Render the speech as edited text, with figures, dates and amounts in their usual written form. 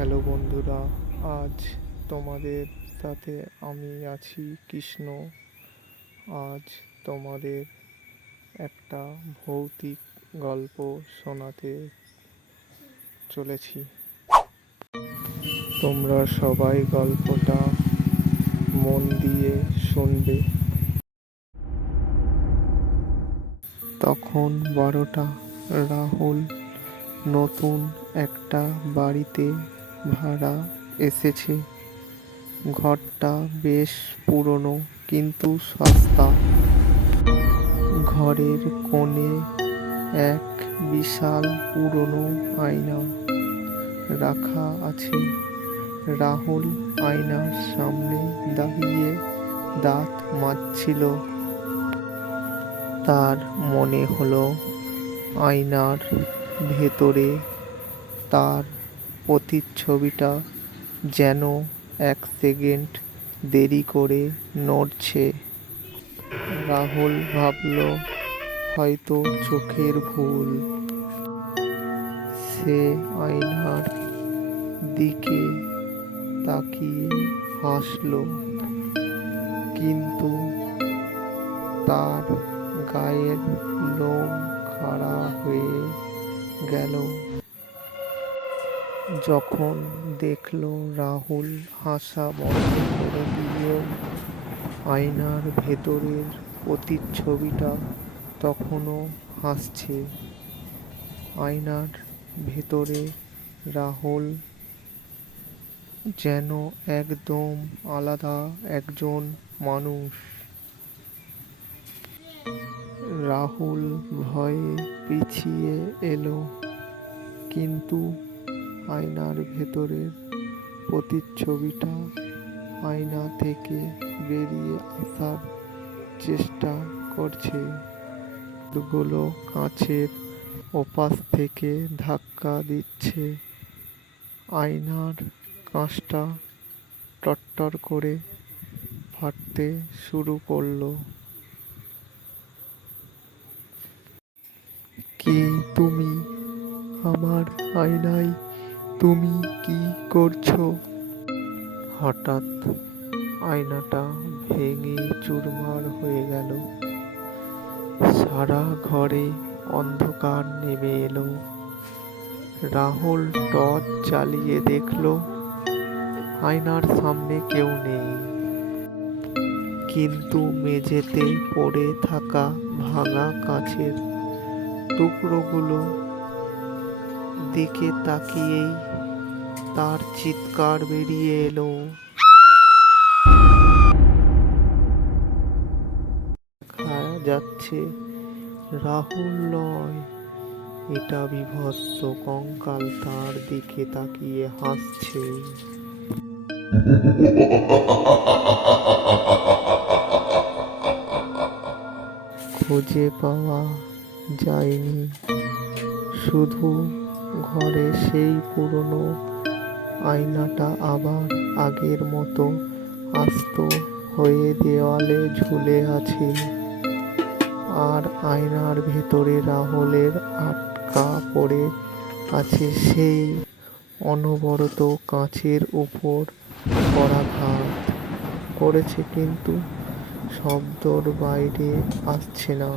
Hello বন্ধুরা, আজ তোমাদের সাথে আমি আছি কৃষ্ণ। আজ তোমাদের একটা ভৌতিক গল্প শোনাতে চলেছি। তোমরা সবাই গল্পটা মন দিয়ে শুনবে। তখন 12টা। রাহুল নতুন একটা বাড়িতে ভাড়া এসেছে। ঘরটা বেশ পুরনো কিন্তু সস্তা। ঘরের কোণে এক বিশাল পুরনো আয়না রাখা আছে। রাহুল আয়নার সামনে দাঁড়িয়ে দাঁত মাজছিল। তার মনে হলো আয়নার ভেতরে তার প্রতিচ্ছবিটা যেন 1 সেকেন্ড দেরি করে নড়ছে। রাহুল ভাবল হয়তো চোখের ভুল। সে আয়নার দিকে তাকিয়ে হাসল, কিন্তু তার গায়ের লোম খাড়া হয়ে গেল যখন দেখল রাহুল হাসা বন্ধ করে দিয়েও আয়নার ভেতরের প্রতিচ্ছবিটা তখনও হাসছে। আয়নার ভেতরে রাহুল যেন একদম আলাদা একজন মানুষ। রাহুল ভয়ে পিছিয়ে এলো, কিন্তু আয়নার ভেতরের প্রতিচ্ছবিটা আয়না থেকে বেরিয়ে আসার চেষ্টা করছে। গুলো কাঁচের ওপাশ থেকে ধাক্কা দিচ্ছে। আয়নার কাঁচটা টরটর করে ফাটতে শুরু করলো। কে তুমি? আমার আয়নায় তুমি কি করছো? হঠাৎ আয়নাটা ভেঙে চুরমার হয়ে গেল। সারা ঘরে অন্ধকার নেমে এলো। রাহুল টর্চ চালিয়ে দেখল আয়নার সামনে কেউ নেই, কিন্তু মেঝেতে পড়ে থাকা ভাঙা কাঁচের টুকরোগুলো দিকে তাকিয়েই তার চিৎকার বেরিয়ে এলো। দেখা যাচ্ছে রাহুল নয়, এটা বিভৎস কঙ্কাল তার দিকে তাকিয়ে হাসছে। খুঁজে পাওয়া যায়নি, শুধু ঘরে সেই পুরনো আয়নাটা আবার আগের মতো আস্ত হয়ে দেওয়ালে ঝুলে আছে। আর আয়নার ভেতরে রাহুলের আটকা পড়ে আছে সেই অনবরত কাঁচের উপর করাঘাত করেছে, কিন্তু শব্দর বাইরে আসছে না।